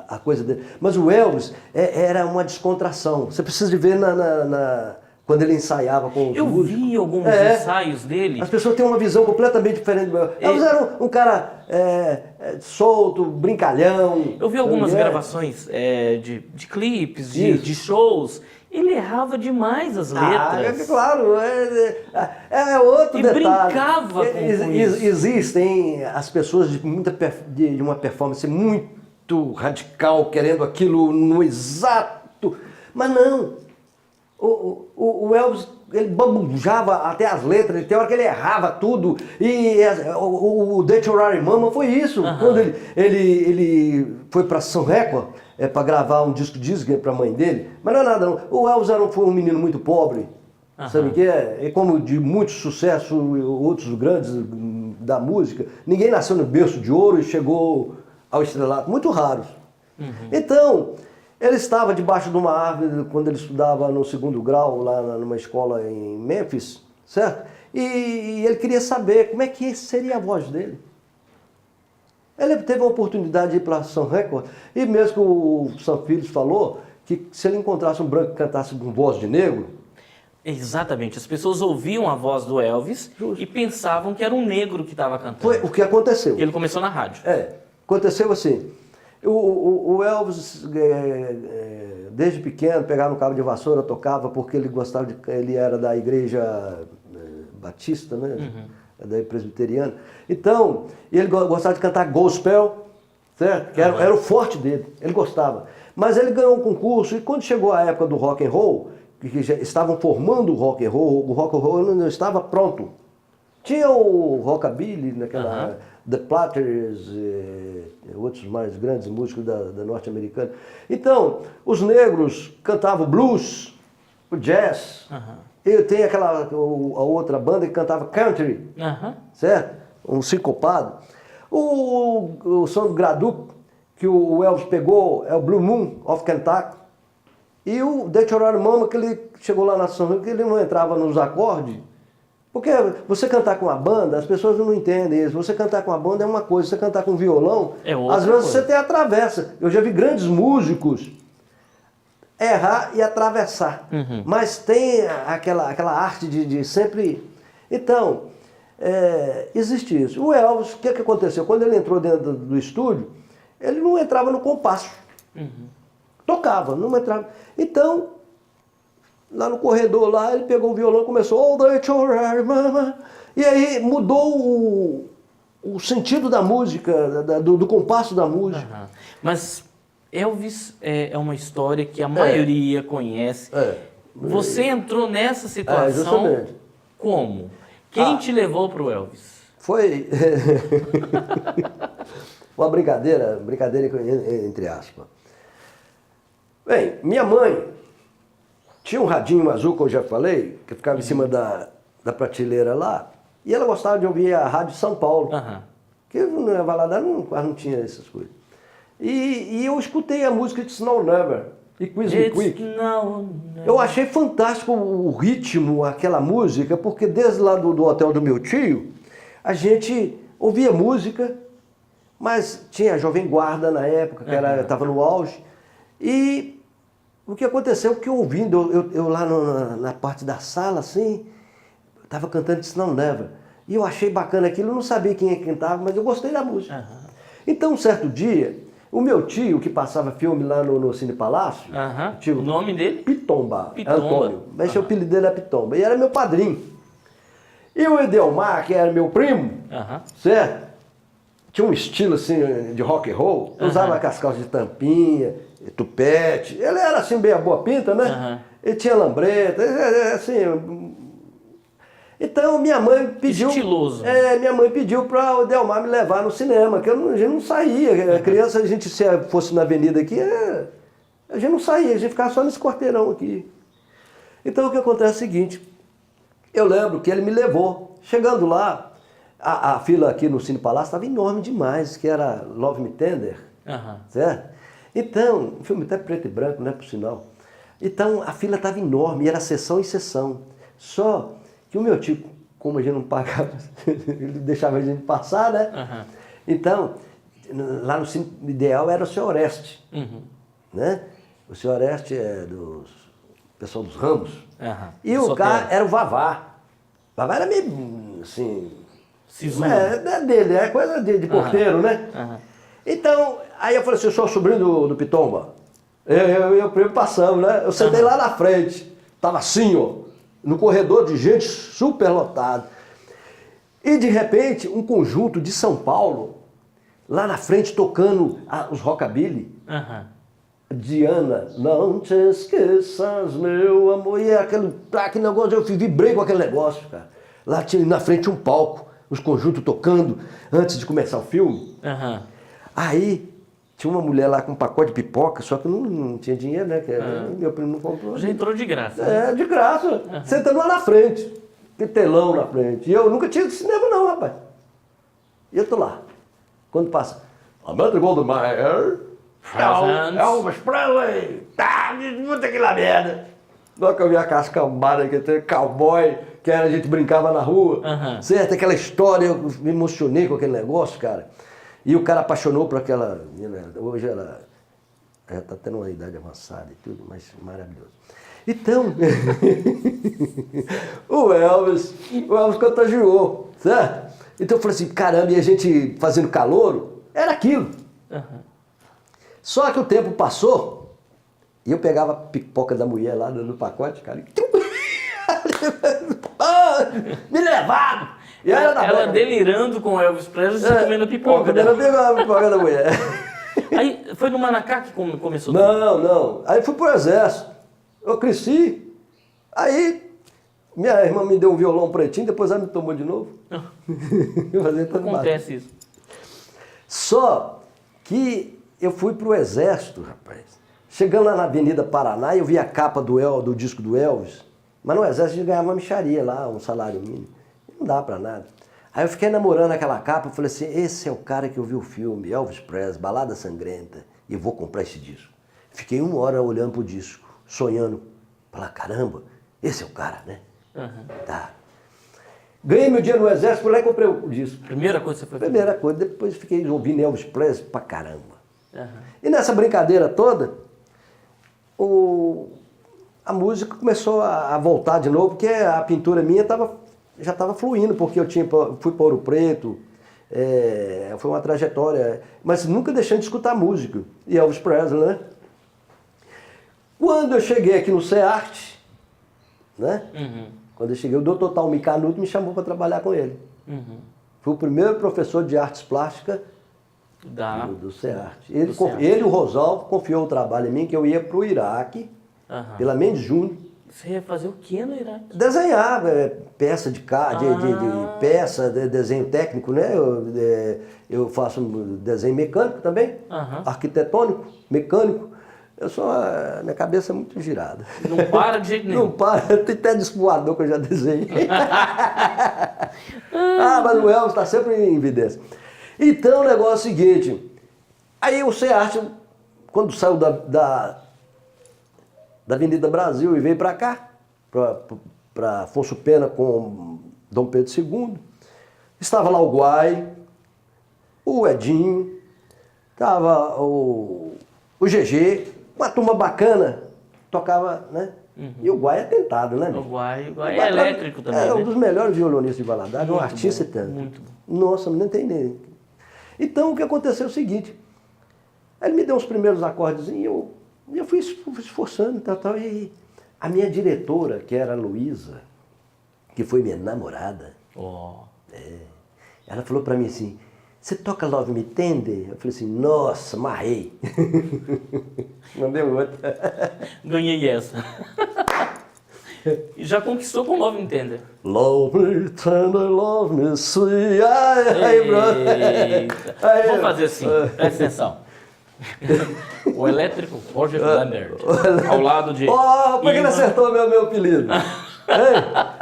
a coisa dele. Mas o Elvis era uma descontração. Você precisa de ver quando ele ensaiava com os músicos. Eu vi alguns ensaios dele. As pessoas têm uma visão completamente diferente do meu. Elvis era um cara solto, brincalhão. Eu vi algumas gravações de clipes, de shows. Ele errava demais as letras. Claro, é outro e detalhe. Brincava com isso. Existem as pessoas de uma performance muito radical, querendo aquilo no exato. Mas não. O Elvis, ele babujava até as letras, tem hora que ele errava tudo. E o Date Your Mama foi isso. Quando ele foi para Sun Record, para gravar um disco Disney para a mãe dele. Mas não é nada, não. O Elvis foi um menino muito pobre, sabe o que é? E como de muito sucesso, outros grandes da música, ninguém nasceu no berço de ouro e chegou ao estrelato, muito raros. Então, ele estava debaixo de uma árvore quando ele estudava no 2º grau, lá numa escola em Memphis, certo? E ele queria saber como é que seria a voz dele. Ele teve a oportunidade de ir para Sun Record, e mesmo que o Sam Phillips falou que se ele encontrasse um branco que cantasse com voz de negro... Exatamente, as pessoas ouviam a voz do Elvis e pensavam que era um negro que estava cantando. Foi o que aconteceu. E ele começou na rádio. Aconteceu assim, o Elvis, desde pequeno, pegava no cabo de vassoura, tocava porque ele gostava ele era da igreja batista, né? Da presbiteriana. Então, ele gostava de cantar gospel, certo? Que era o forte dele, ele gostava. Mas ele ganhou um concurso, e quando chegou a época do rock and roll, que já estavam formando o rock and roll não estava pronto. Tinha o rockabilly, naquela The Platters, outros mais grandes músicos da norte-americana. Então, os negros cantavam blues, o jazz. E tem a outra banda que cantava country, certo? Um sincopado. O som do Gradup, que o Elvis pegou, é o Blue Moon of Kentucky. E o Date Your Mama, que ele chegou lá na São que ele não entrava nos acordes. Porque você cantar com uma banda, as pessoas não entendem isso. Você cantar com uma banda é uma coisa, você cantar com violão, às vezes você tem a travessa. Eu já vi grandes músicos errar e atravessar. Mas tem aquela arte de sempre... Então, existe isso. O Elvis, o que aconteceu? Quando ele entrou dentro do estúdio, ele não entrava no compasso. Tocava, não entrava. Então, lá no corredor, lá, ele pegou o violão e começou... E aí mudou o sentido da música, do compasso da música. Mas... Elvis é uma história que a maioria conhece. Você entrou nessa situação como? Quem te levou para o Elvis? Foi uma brincadeira entre aspas. Bem, minha mãe tinha um radinho azul, que eu já falei, que ficava em cima da prateleira lá, e ela gostava de ouvir a Rádio São Paulo, que na Valadares quase não tinha essas coisas. E eu escutei a música It's Now or Never e Quiz Me Quick. Eu achei fantástico o ritmo, aquela música, porque desde lá do hotel do meu tio, a gente ouvia música, mas tinha a Jovem Guarda na época, que estava no auge. E o que aconteceu, que ouvindo, eu lá na parte da sala, assim, estava cantando It's Now or Never. E eu achei bacana aquilo, eu não sabia quem é que cantava, mas eu gostei da música. Então, um certo dia... O meu tio, que passava filme lá no Cine Palácio, o nome dele? Pitomba. Antônio. Mas o apelido dele era Pitomba. E era meu padrinho. E o Edelmar, que era meu primo, certo? Tinha um estilo assim de rock and roll. Usava com as calças de tampinha, tupete. Ele era assim, bem a boa pinta, né? Ele tinha lambreta, assim... Então minha mãe pediu... Estiloso. Minha mãe pediu para o Delmar me levar no cinema, que a gente não saía. Criança, a gente se fosse na avenida aqui, a gente não saía, a gente ficava só nesse quarteirão aqui. Então o que acontece é o seguinte, eu lembro que ele me levou. Chegando lá, a fila aqui no Cine Palácio estava enorme demais, que era Love Me Tender, certo? Então, um filme até preto e branco, né, por sinal. Então a fila estava enorme, e era sessão em sessão. Só... que o meu tio, como a gente não pagava, ele deixava a gente passar, né? Então, lá no Cine Ideal era o Seu Oreste, né? O Seu Oreste é dos pessoal dos Ramos. E Solteiro. o cara era o Vavá. O Vavá era meio, assim... Sisudo. É dele, é coisa de porteiro, né? Então, aí eu falei assim, eu sou sobrinho do Pitomba. Eu e o primo passamos, né? Eu sentei lá na frente. Tava assim, ó, no corredor de gente super lotado. E de repente, um conjunto de São Paulo, lá na frente tocando os rockabilly. Diana, não te esqueças, meu amor. E aquele negócio, eu vibrei com aquele negócio, cara. Lá tinha na frente um palco, os conjuntos tocando antes de começar o filme. Aí tinha uma mulher lá com um pacote de pipoca, só que não tinha dinheiro, né? Meu primo não comprou. Já entrou de graça. É, de graça. Sentando lá na frente. Tem telão na frente. E eu nunca tinha ido de cinema, não, rapaz. E eu tô lá. Quando passa, Amanda Goldemeyer, Elvis Presley, tá, puta que lá merda. Logo que eu vi a cascambada, que tem cowboy, que a gente brincava na rua, certo? Aquela história, eu me emocionei com aquele negócio, cara. E o cara apaixonou por aquela menina. Hoje ela já tá tendo uma idade avançada e tudo, mas maravilhoso. Então, o Elvis contagiou, certo? Então eu falei assim, caramba, e a gente fazendo calouro, era aquilo. Só que o tempo passou e eu pegava a pipoca da mulher lá no pacote, cara, me levaram! E ela delirando com o Elvis Presley, você comendo pipoca. Ela pegou a pipoca da mulher. Aí foi no Manacá que começou? Não. Aí fui pro exército. Eu cresci. Aí minha irmã me deu um violão pretinho, depois ela me tomou de novo. Acontece isso. Só que eu fui pro exército, rapaz. Chegando lá na Avenida Paraná, eu vi a capa do disco do Elvis. Mas no exército a gente ganhava uma mixaria lá, um salário mínimo. Não dá pra nada. Aí eu fiquei namorando aquela capa, falei assim, esse é o cara que eu vi o filme, Elvis Presley, Balada Sangrenta, e eu vou comprar esse disco. Fiquei 1 hora olhando pro disco, sonhando. Falei, caramba, esse é o cara, né? Tá. Ganhei meu dinheiro no exército, fui lá e comprei o disco. Primeira coisa que você foi fazer? Primeira coisa, depois fiquei ouvindo Elvis Presley pra caramba. E nessa brincadeira toda, a música começou a voltar de novo, porque a pintura minha já estava fluindo, porque fui para Ouro Preto, foi uma trajetória, mas nunca deixando de escutar música, e Elvis Presley, né? Quando eu cheguei aqui no CEART, né? Quando eu cheguei, o Dr. Talmi Canuto me chamou para trabalhar com ele. Fui o primeiro professor de artes plásticas do CEART. Ele e o Rosalvo confiou o trabalho em mim, que eu ia para o Iraque, pela Mendes Júnior. Você ia fazer o que no Iraque? Desenhar, peça de peça, desenho técnico, né? Eu faço desenho mecânico também, arquitetônico, mecânico. Minha cabeça é muito girada. Não para de jeito nenhum. Não para, tem até despoador que eu já desenhei. Mas o Elvis está sempre em evidência. Então o negócio é o seguinte, aí o CEART, quando saiu da Avenida Brasil e veio para cá, para Afonso Pena com Dom Pedro II, estava lá o Guai, o Edinho, estava o GG, uma turma bacana, tocava, né? E o Guai é tentado, né? O Guai é elétrico também, é né? um dos melhores violonistas de Valadares, um artista tanto. Muito bom. Nossa, não tem nem. Então o que aconteceu é o seguinte, ele me deu os primeiros acordes e eu fui esforçando e a minha diretora, que era a Luísa, que foi minha namorada, ela falou pra mim assim, você toca Love Me Tender? Eu falei assim, nossa, marrei. Mandei outra. Ganhei essa. E já conquistou com Love Me Tender. Love me tender, love me sweet. Vamos fazer assim, presta atenção. O elétrico Roger Lambert, ao lado de... Por que ele acertou meu apelido?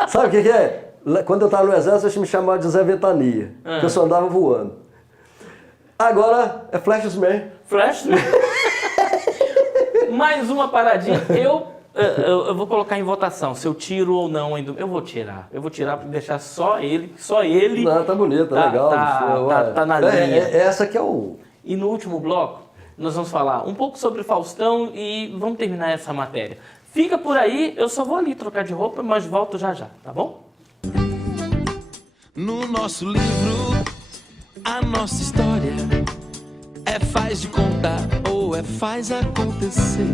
Sabe o que é? Quando eu estava no exército, eles me chamavam de Zé Ventania, porque eu só andava voando. Agora é Flashman. Flashman? Mais uma paradinha. Eu vou colocar em votação se eu tiro ou não. Eu vou tirar para deixar só ele. Não, tá bonito, tá legal. Tá na linha. Essa que é o... E no último bloco, nós vamos falar um pouco sobre Faustão e vamos terminar essa matéria. Fica por aí, eu só vou ali trocar de roupa, mas volto já já, tá bom? No nosso livro, a nossa história é faz de conta ou é faz acontecer.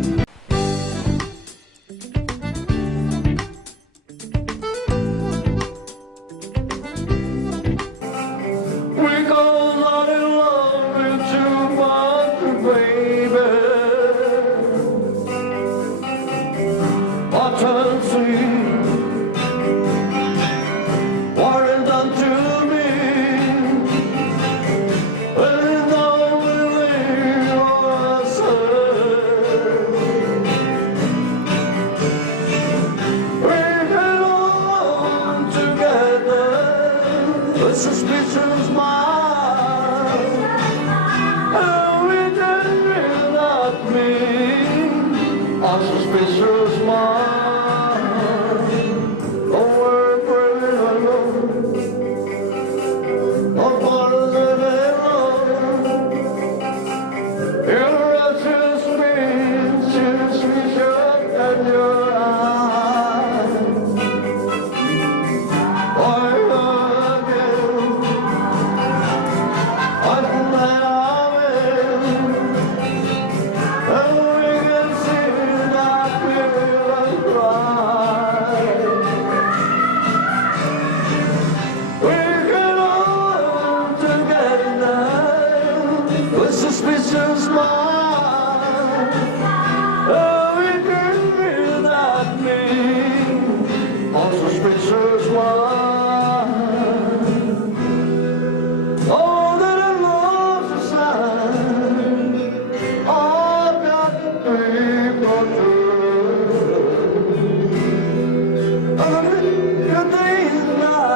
Suspicious mind, and we just not me. A suspicious mind, don't worry, pretty alone. Don't wanna live alone. You're a suspicious, at your eyes. Suspicious mind, oh, we can feel that me. On suspicious mind, oh, that I lost the sign. I've got to be true. I'm gonna be your day and night.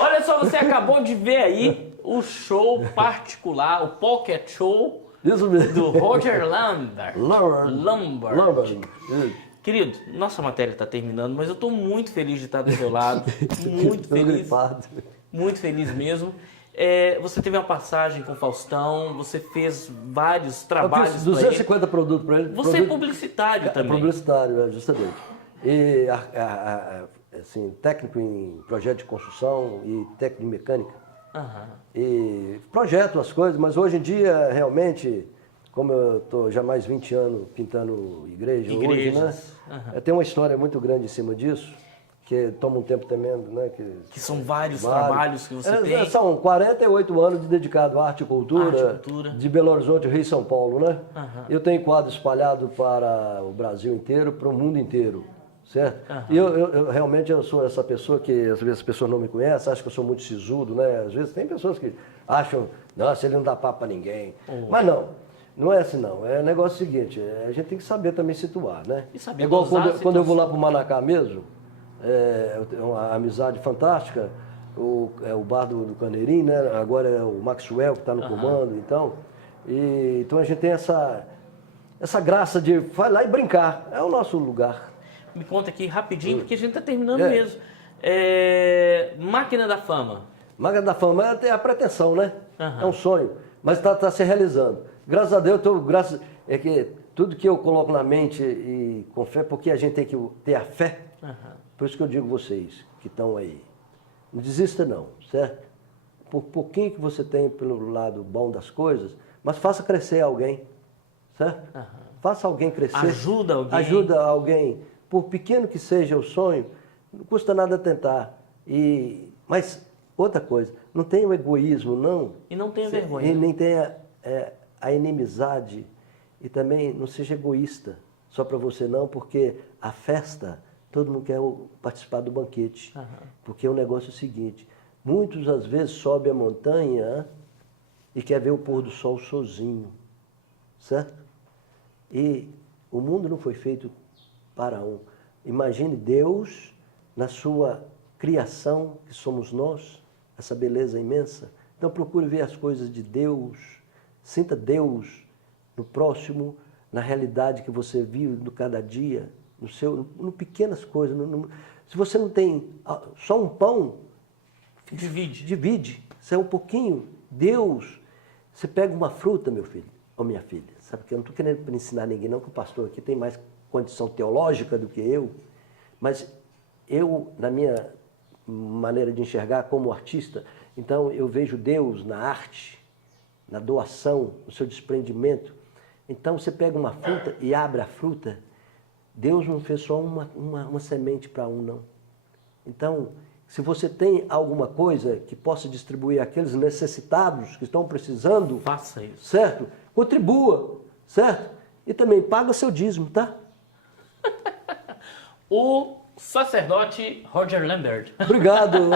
Olha só, você acabou de ver aí o show particular, o Pocket Show Isso mesmo. do Roger Lambert. Lambert. Querido, nossa matéria está terminando, mas eu estou muito feliz de estar do seu lado. Muito feliz. Muito feliz mesmo. Você teve uma passagem com o Faustão, você fez vários trabalhos para ele. 250 produtos para ele. Você é publicitário também. Publicitário, justamente. E assim, técnico em projeto de construção e técnico em mecânica. E projeto as coisas, mas hoje em dia, realmente, como eu estou já mais 20 anos pintando igrejas. Hoje, né? Tem uma história muito grande em cima disso, que toma um tempo tremendo, né? Que são vários trabalhos que você tem. São 48 anos dedicado à arte e cultura, de Belo Horizonte, Rio e São Paulo, né? Eu tenho quadros espalhados para o Brasil inteiro, para o mundo inteiro. certo? E eu realmente eu sou essa pessoa que às vezes as pessoas não me conhecem, acham que eu sou muito sisudo, né? Às vezes tem pessoas que acham, nossa, ele não dá papo para ninguém. Mas não é assim não. É o negócio seguinte, a gente tem que saber também situar, né? E saber é igual dosar quando eu vou lá para o Manacá mesmo, eu tenho uma amizade fantástica, o bar do Caneirinho, né? Agora é o Maxwell que está no comando, então a gente tem essa graça de vai lá e brincar, é o nosso lugar. Me conta aqui rapidinho, porque a gente está terminando mesmo. Máquina da Fama. Máquina da Fama é a pretensão, né? É um sonho, mas está se realizando. Graças a Deus, é que tudo que eu coloco na mente e com fé, porque a gente tem que ter a fé, por isso que eu digo vocês que estão aí, não desista não, certo? Por pouquinho que você tem pelo lado bom das coisas, mas faça crescer alguém, certo? Faça alguém crescer. Ajuda alguém. Ajuda alguém. Por pequeno que seja o sonho, não custa nada tentar. Mas outra coisa, não tenha o egoísmo, não. E não tenha vergonha. E nem tenha a inimizade. E também não seja egoísta, só para você não, porque a festa, todo mundo quer participar do banquete. Porque o negócio é o seguinte, muitos às vezes sobem a montanha e quer ver o pôr do sol sozinho, certo? E o mundo não foi feito para um. Imagine Deus na sua criação, que somos nós, essa beleza imensa. Então procure ver as coisas de Deus, sinta Deus no próximo, na realidade que você vive no cada dia, no pequenas coisas. Se você não tem só um pão, divide. Se é um pouquinho, Deus, você pega uma fruta, meu filho, ou minha filha, sabe que eu não estou querendo ensinar ninguém não, que o pastor aqui tem mais condição teológica do que eu, mas eu, na minha maneira de enxergar como artista, então eu vejo Deus na arte, na doação, no seu desprendimento. Então você pega uma fruta e abre a fruta, Deus não fez só uma semente para um, não. Então, se você tem alguma coisa que possa distribuir àqueles necessitados que estão precisando, faça isso. Certo? Contribua, certo? E também paga seu dízimo, tá? O sacerdote Roger Lambert. Obrigado.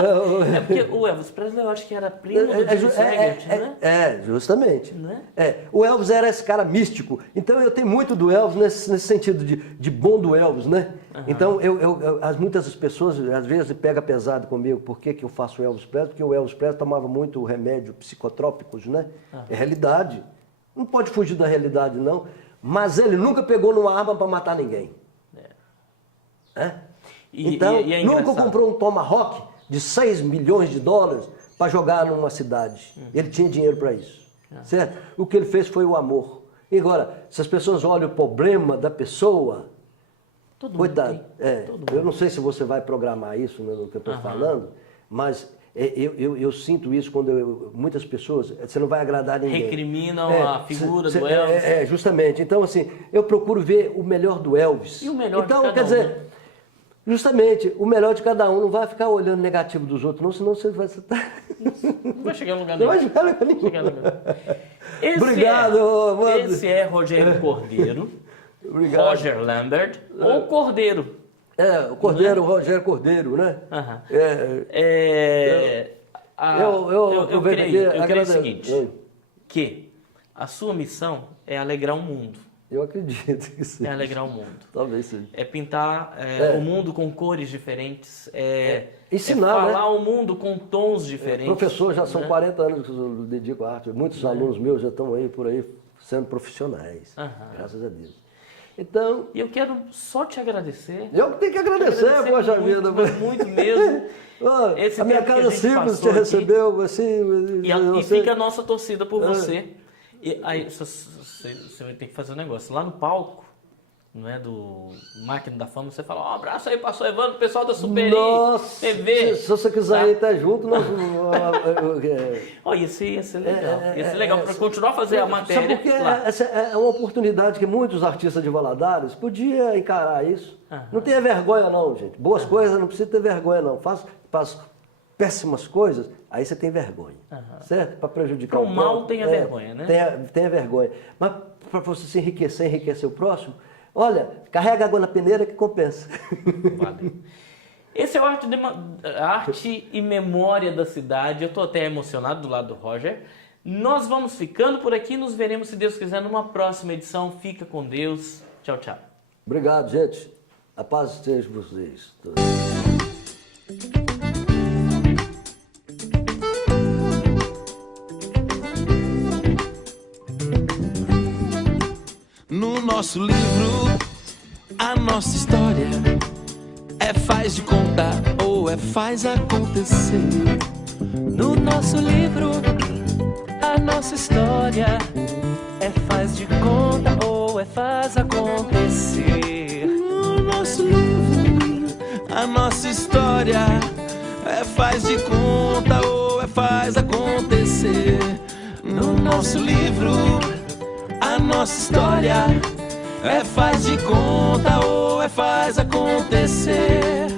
É porque o Elvis Presley eu acho que era primo do Jimmy Swaggart, né? Justamente. Né? O Elvis era esse cara místico. Então eu tenho muito do Elvis nesse sentido de bom do Elvis, né? Então muitas pessoas às vezes pegam pesado comigo. Por que eu faço o Elvis Presley? Porque o Elvis Presley tomava muito remédio psicotrópicos, né? É realidade. Não pode fugir da realidade, não. Mas ele nunca pegou numa arma para matar ninguém. Então, nunca comprou um Tomahawk de 6 milhões de dólares para jogar numa cidade. Ele tinha dinheiro para isso. Certo? O que ele fez foi o amor. E agora, se as pessoas olham o problema da pessoa, cuidado. Eu não sei se você vai programar isso no que eu estou falando, mas eu sinto isso quando muitas pessoas, você não vai agradar ninguém. Recriminam a figura do Elvis. Justamente. Então, assim, eu procuro ver o melhor do Elvis. E o melhor então, de cada quer dizer, né? Justamente, o melhor de cada um. Não vai ficar olhando negativo dos outros, não, senão você vai... Não vai chegar em lugar nenhum. Não vai chegar em lugar nenhum. Obrigado, mano. Esse é Rogério Cordeiro. Obrigado. Roger Lambert, ou Cordeiro. O Cordeiro, Rogério Cordeiro, né? Eu creio o seguinte, que a sua missão é alegrar o mundo. Eu acredito que sim. É alegrar o mundo. Talvez sim. É pintar o mundo com cores diferentes. Ensinar, falar o mundo com tons diferentes. Professor, já são 40 anos que eu dedico à arte. Muitos alunos meus já estão aí por aí sendo profissionais. Graças a Deus. Então... E eu quero só te agradecer. Eu tenho que agradecer, poxa vida. Muito mesmo. A minha casa simples te recebeu, assim... E fica a nossa torcida por você. E aí você vai ter que fazer um negócio. Lá no palco, não é, do Máquina da Fama, você fala, abraço aí, pastor Evandro, pessoal da Super Nossa, TV. Se você quiser ir estar junto, nós... Ia ser legal. Ia ser legal para continuar a fazer a matéria. Sabe porque essa é uma oportunidade que muitos artistas de Valadares podiam encarar isso. Não tenha vergonha não, gente. Boas coisas não precisa ter vergonha não. Faz péssimas coisas, aí você tem vergonha, certo? Para prejudicar o mal tenha vergonha, né? Tenha vergonha. Mas para você se enriquecer o próximo, Olha, carrega água na peneira que compensa. Valeu. Esse é o Arte e Memória da Cidade. Eu estou até emocionado do lado do Roger. Nós vamos ficando por aqui. Nos veremos, se Deus quiser, numa próxima edição. Fica com Deus. Tchau, tchau. Obrigado, gente. A paz esteja com vocês. No nosso livro, a nossa história é faz de contar ou é faz acontecer. No nosso livro, a nossa história é faz de conta ou é faz acontecer. No nosso livro, a nossa história é faz de conta ou é faz acontecer. No nosso livro, a nossa história é faz de conta ou é faz acontecer.